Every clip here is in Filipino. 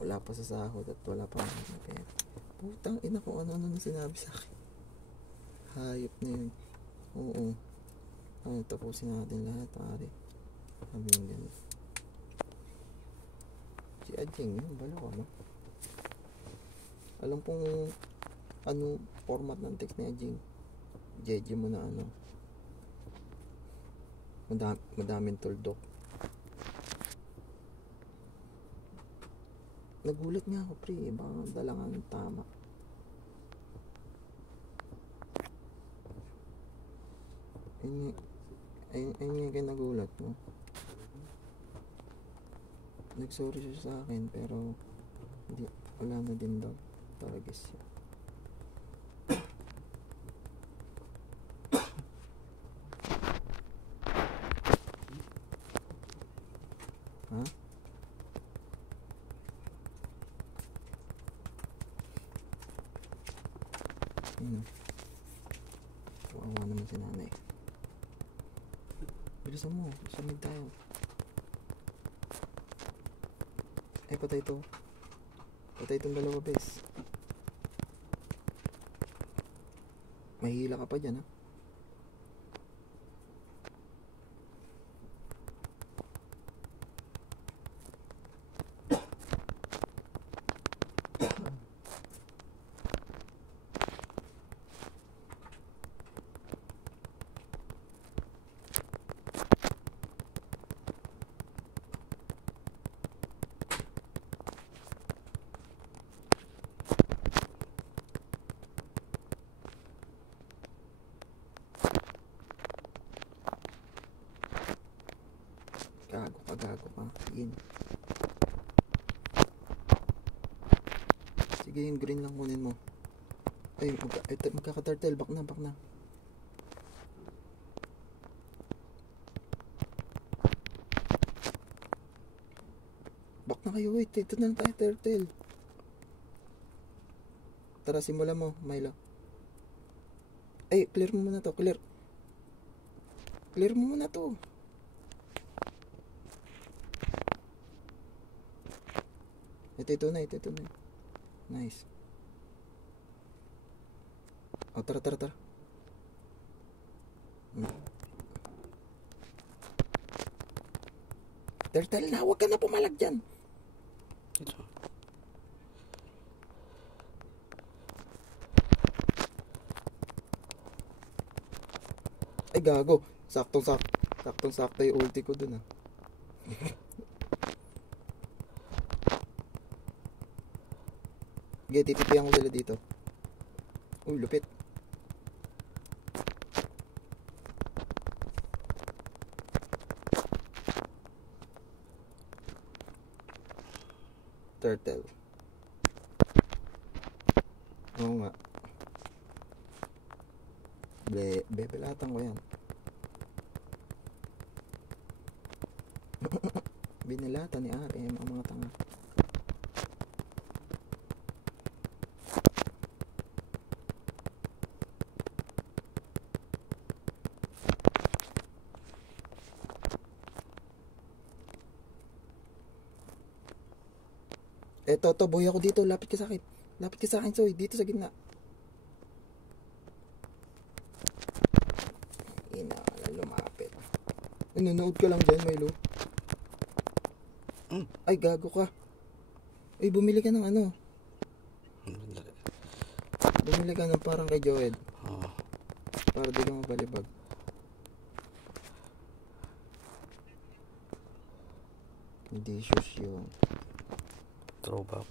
wala pa sa sahod at wala pa na pera. Putang ina ko, ano na sinabi sa akin. Hayop na yun. Oo. Ano, tapusin natin lahat, pare. Sabi yung gano'n. Si Adjeng yun, bala ka mo. Alam kong ano format ng text ni Adjeng. Jeje mo na ano. Madaming tuldok. Nagulat nga ako, pre. Baka dala nga ng tama. Ayun yung kaya nagulat mo. Nagsorry siya sa akin, pero hindi, wala na din daw. Talaga siya. Ha? Ayun. Kawawa naman si nanay. Bilisan mo, samid tayo. Ay, patay to. Patay itong dalawa, bes. Mahihila ka pa dyan, ha? Gago ka. Yun. Sige, yung green lang kunin mo. Ay, magkaka-turtle. Back na. Back na kayo, wait. Ito na lang tayo, turtle. Tara, simulan mo, Milo. Ay, clear mo muna to. Clear mo muna to. Ito na. Nice. O, tara. Turtle na, huwag ka na pumalag dyan. Ito. Ay, gago. Saktong-sakto yung ulti ko dun, ha. Sige, titipihan ko sila dito. Uy, lupit. Turtle. Oo nga. Bebelatan ko yan. Binilatan ni RM ang mga tanga. Eto, boy ako dito. Lapit ka sa akin, Soy. Dito sa gitna. Ina, lumapit. Nanonood ka lang dyan, Milo. Ay, gago ka. Ay, bumili ka ng ano. Bumili ka ng parang kay Joed. Para di ka mabalibag. Hindi shoes yun. Throwback.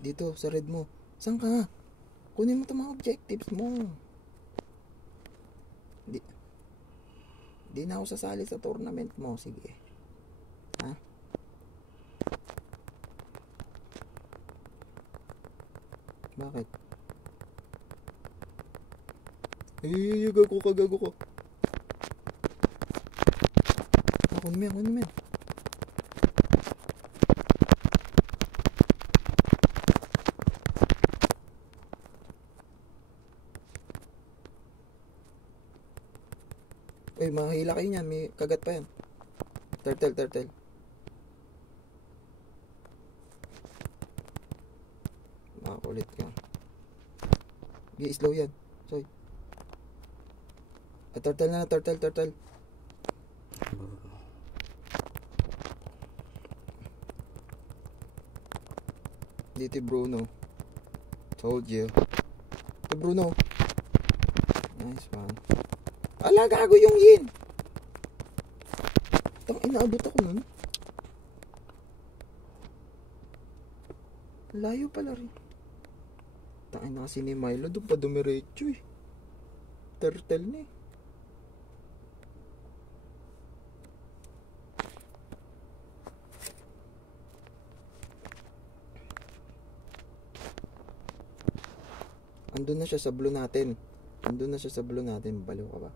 Dito, sa red mo. Saan ka? Kunin mo itong mga objectives mo. Di na ako sasali sa tournament mo. Sige. Ha? Bakit? Ay, gago ka. Kunin mo yan. Uy, mahila kayo niyan. May kagat pa yan. Turtle. Kulit ka. Okay, slow yan. Soy. Turtle na, turtle. Dito Bruno. Told you. Ito Bruno. Nice one. Ala, gago yung yin. Inaabot ako nun. Layo pala rin. Tangin na kasi ni Milo. Doon pa dumiretso eh. Turtle na eh. Andun na siya sa blue natin. Baliw ka ba?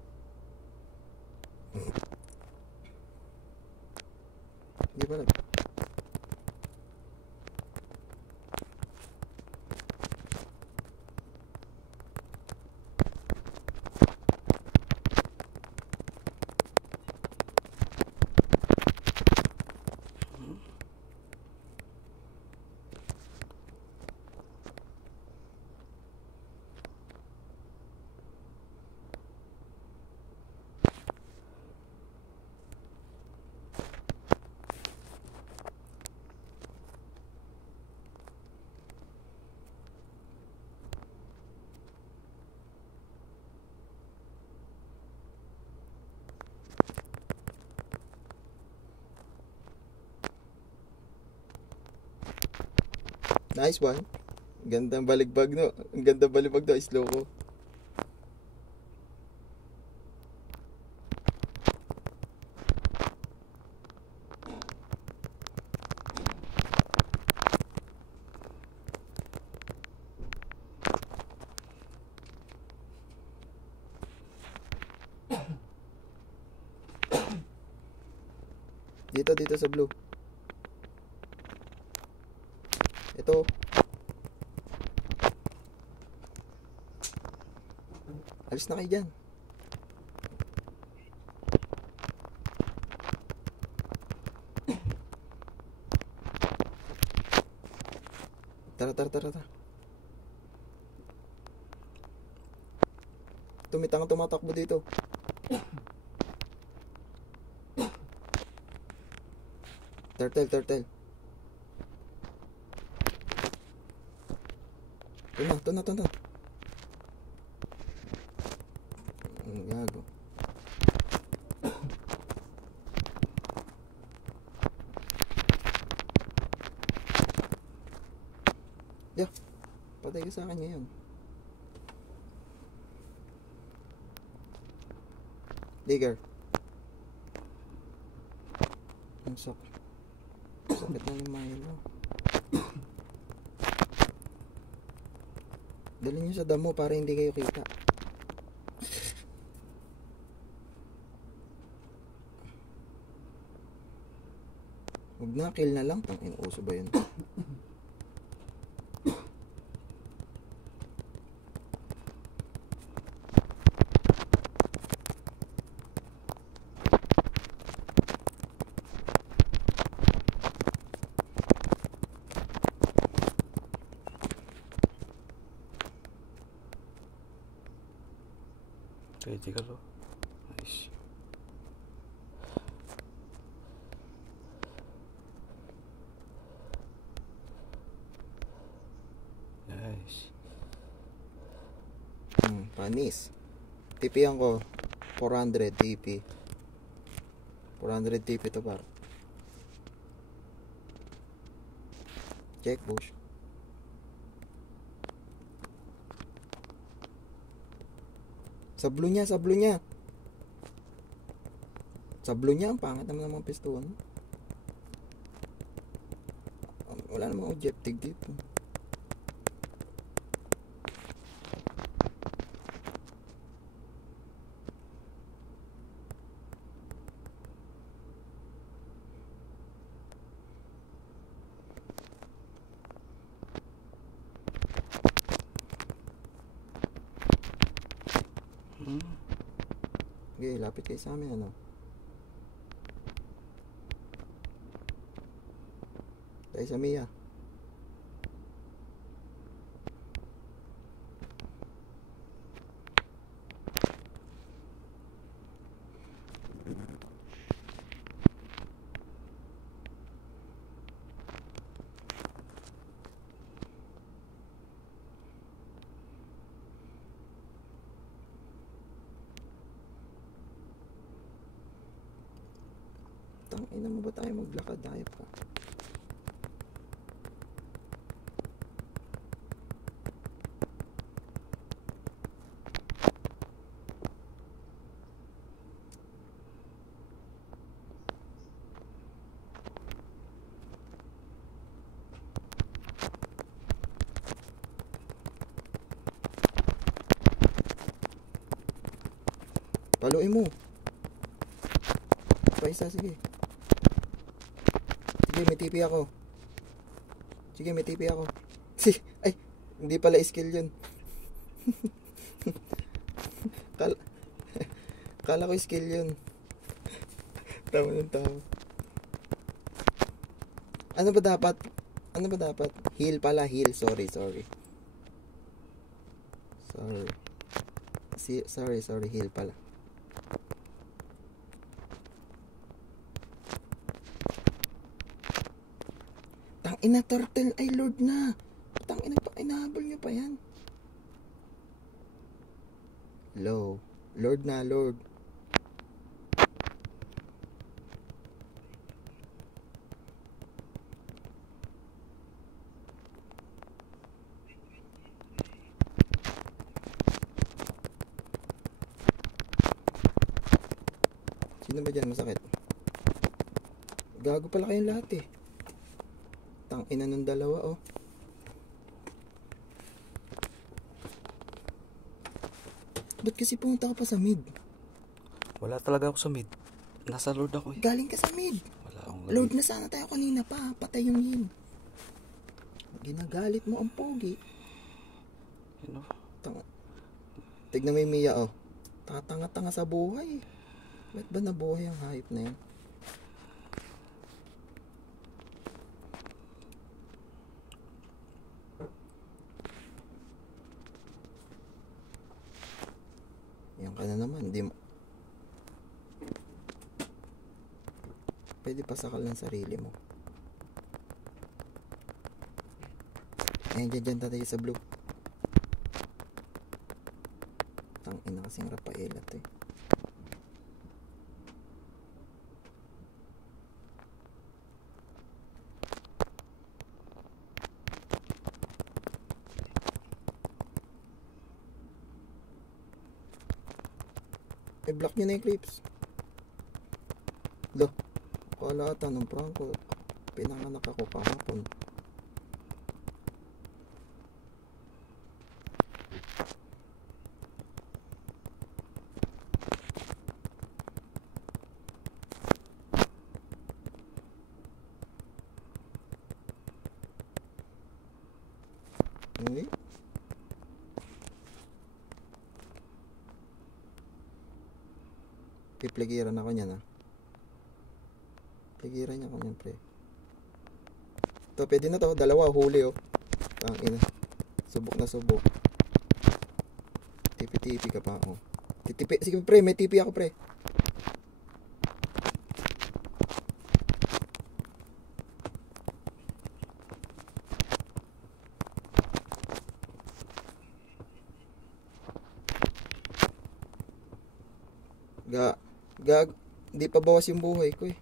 Hindi pala. Nice one. Gandang baligbag no. Ang ganda baligbag daw. Slow ko. Dito sa blue. Ito. Alis na kayo dyan. Tara. Tumitang tumatakbo dito. Turtle. Ito na. Ang gago. Yeah. Patay ka sa akin ngayon. Digger. Ang sakit na ni Milo. Dali nyo sa damo para hindi kayo kita. Huwag na, kill na lang. Tangin, uso ba yun? Critical. Nice. Panis. TP-an ko 400 TP. 400 TP to par. Check bush. Sa blue niya. Sa blue niya, ang pangit naman ng mga piston. Wala namang objective dito. Okay, lapit kayo sa amin, ano? Tayo sa Mia. Tangina mo ba tayo maglakad? Hayop ka. Paluin mo. Paisa, sige. Sige, may TP ako. Sige, may TP ako. Ay, hindi pala skill yun. Kala ko skill yun. Tama ng tao. Ano ba dapat? Ano ba dapat? Heal pala, heal. Sorry. Sorry, heal pala. Tangina turtle, ay lord na. Tangina pa, inahabol nyo pa yan. Low. Lord na, lord. Sino ba dyan masakit? Gago pala kayong lahat eh. Tangina ng dalawa oh. Ba't kasi pumunta ka pa sa mid? Wala talaga ako sa mid. Nasa Lord ako eh. Galing ka sa mid. Wala akong Lord na sana tayo kanina pa. Patay yung yin. Ginagalit mo ang pogi. You know? Tignan mo yung Mia oh. Tatanga-tanga sa buhay. Ba't ba nabuhay ang hype na yun? Yan ka na naman. Hindi mo. Pwede pasakal ng sarili mo. Ayan, dyan tayo sa blue. Tangina kasing Rafaela to eh. I-block nyo na yung clips. Lo, wala ata ng prank ko. Pinanganak ako kahapon. Hindi. Pipligiran ako niyan ah. Pligiran niya ako niyan pre. Ito pwede na to. Dalawa huli oh. Tangina. Subok na subok. Tipi-tipi ka pa oh. Titipi. Sige pre, may tipi ako pre. Di pa bawas yung buhay ko eh.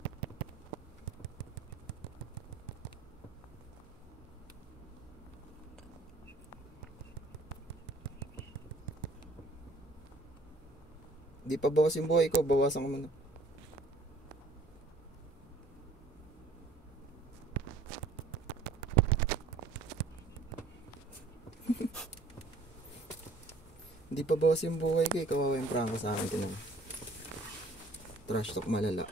Di pa bawas yung buhay ko, bawasan ko muna. Di pa bawas yung buhay ko eh, kawawa yung prank sa akin. Tinan. Trash talk malala.